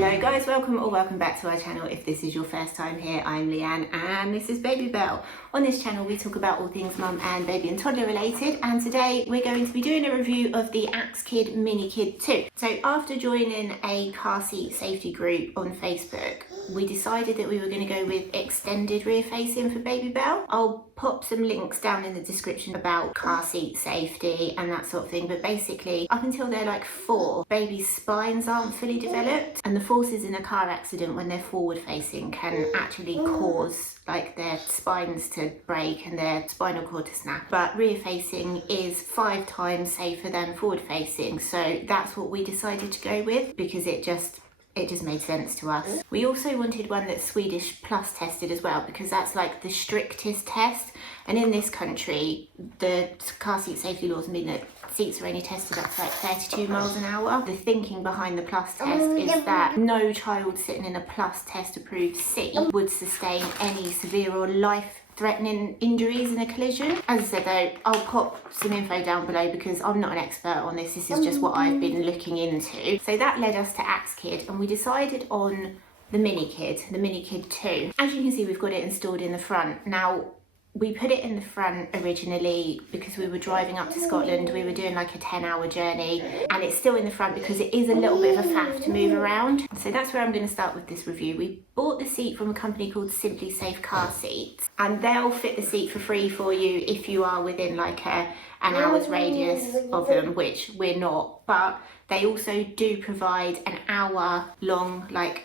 Hello guys, welcome back to our channel. If this is your first time here, I'm Leanne and this is Babybel. On this channel we talk about all things mum and baby and toddler related, and today we're going to be doing a review of the Axkid Minikid 2. So after joining a car seat safety group on Facebook, we decided that we were going to go with extended rear facing for Babybel. I'll pop some links down in the description about car seat safety and that sort of thing, but basically up until they're like 4, babies' spines aren't fully developed, and the forces in a car accident when they're forward facing can actually cause like their spines to break and their spinal cord to snap. But rear facing is 5 times safer than forward facing, so that's what we decided to go with because it just made sense to us. We also wanted one that's Swedish Plus tested as well, because that's like the strictest test, and in this country the car seat safety laws mean that seats are only tested up to like 32 miles an hour. The thinking behind the Plus test is that no child sitting in a Plus test approved seat would sustain any severe or life-threatening injuries in a collision. As I said though, I'll pop some info down below because I'm not an expert on this. This is just what I've been looking into. So that led us to Axkid, and we decided on the Minikid, the Minikid 2. As you can see, we've got it installed in the front. Now, we put it in the front originally because we were driving up to Scotland. We were doing like a 10-hour journey, and it's still in the front because it is a little bit of a faff to move around. So that's where I'm going to start with this review. We bought the seat from a company called Simply Safe Car Seats, and they'll fit the seat for free for you if you are within like an hour's radius of them, which we're not. But they also do provide an hour-long like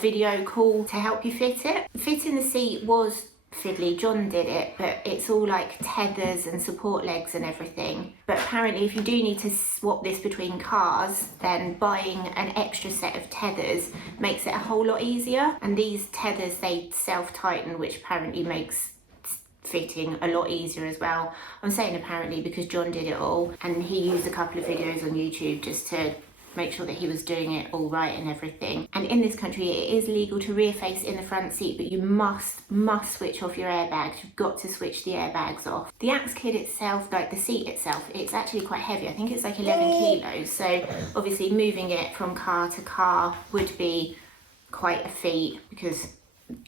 video call to help you fit it. Fitting the seat was fiddly. John did it, but it's all like tethers and support legs and everything. But apparently if you do need to swap this between cars, then buying an extra set of tethers makes it a whole lot easier. And these tethers, they self-tighten, which apparently makes fitting a lot easier as well. I'm saying apparently because John did it all, and he used a couple of videos on YouTube just to make sure that he was doing it all right and everything. And in this country it is legal to rear face in the front seat, but you must switch off your airbags. You've got to switch the airbags off. The Axkid itself, like the seat itself, it's actually quite heavy. I think it's like 11 kilos, so obviously moving it from car to car would be quite a feat because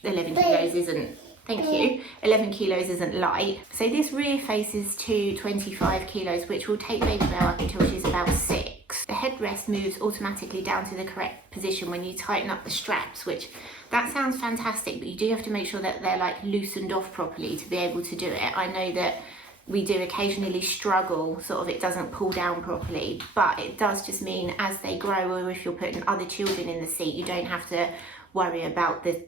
11 kilos isn't 11 kilos isn't light. So this rear faces to 25 kilos, which will take Babybel up until she's about 6. The headrest moves automatically down to the correct position when you tighten up the straps, which that sounds fantastic, but you do have to make sure that they're like loosened off properly to be able to do it. I know that we do occasionally struggle, sort of it doesn't pull down properly, but it does just mean as they grow, or if you're putting other children in the seat, you don't have to worry about the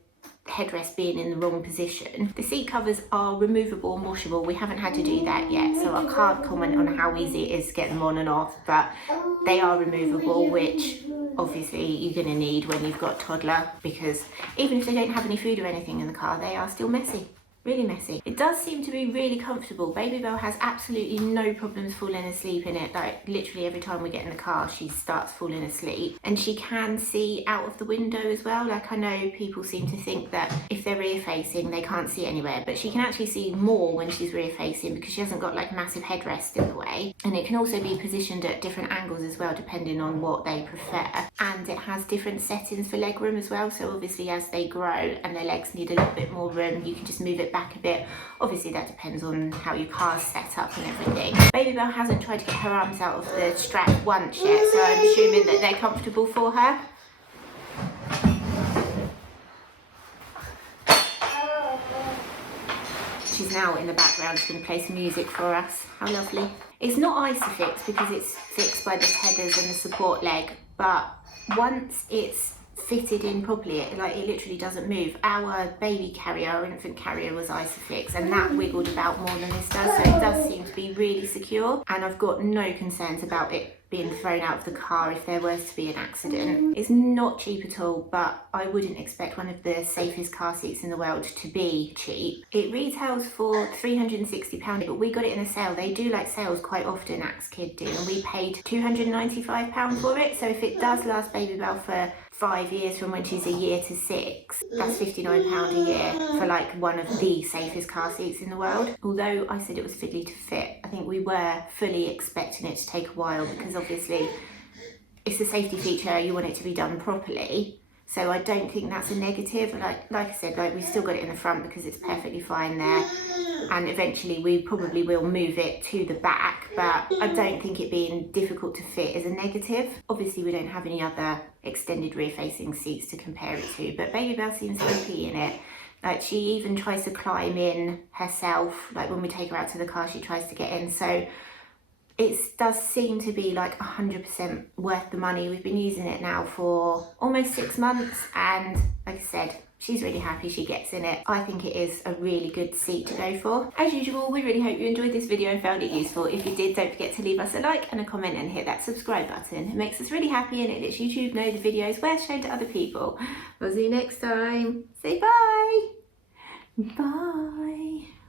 headrest being in the wrong position. The seat covers are removable and washable. We haven't had to do that yet, so I can't comment on how easy it is to get them on and off, but they are removable, which obviously you're going to need when you've got a toddler, because even if they don't have any food or anything in the car, they are still messy. Really messy. It does seem to be really comfortable. Babybel has absolutely no problems falling asleep in it. Like literally every time we get in the car she starts falling asleep, and she can see out of the window as well. Like I know people seem to think that if they're rear facing they can't see anywhere, but she can actually see more when she's rear facing because she hasn't got like massive headrest in the way. And it can also be positioned at different angles as well depending on what they prefer, and it has different settings for leg room as well. So obviously as they grow and their legs need a little bit more room, you can just move it back a bit. Obviously that depends on how your car's set up and everything. Babybel hasn't tried to get her arms out of the strap once yet, so I'm assuming that they're comfortable for her. She's now in the background, she's going to play some music for us. How lovely. It's not ISOFIX because it's fixed by the tethers and the support leg, but once it's fitted in properly, it literally doesn't move. Our baby carrier, our infant carrier, was ISOFIX, and that wiggled about more than this does, so it does seem to be really secure, and I've got no concerns about it being thrown out of the car if there was to be an accident. It's not cheap at all, but I wouldn't expect one of the safest car seats in the world to be cheap. It retails for £360, but we got it in a sale. They do like sales quite often, Axkid do, and we paid £295 for it. So if it does last Babybel for 5 years from when she's a year to 6, that's £59 a year for like one of the safest car seats in the world. Although I said it was fiddly to fit, I think we were fully expecting it to take a while because obviously it's a safety feature, you want it to be done properly. So I don't think that's a negative. Like I said, like we've still got it in the front because it's perfectly fine there. And eventually we probably will move it to the back, but I don't think it being difficult to fit is a negative. Obviously we don't have any other extended rear facing seats to compare it to, but Babybel seems happy in it. Like she even tries to climb in herself, like when we take her out to the car she tries to get in. So it does seem to be like 100% worth the money. We've been using it now for almost 6 months, and like I said, she's really happy she gets in it. I think it is a really good seat to go for. As usual, we really hope you enjoyed this video and found it useful. If you did, don't forget to leave us a like and a comment and hit that subscribe button. It makes us really happy and it lets YouTube know the video is worth showing to other people. We'll see you next time. Say bye. Bye.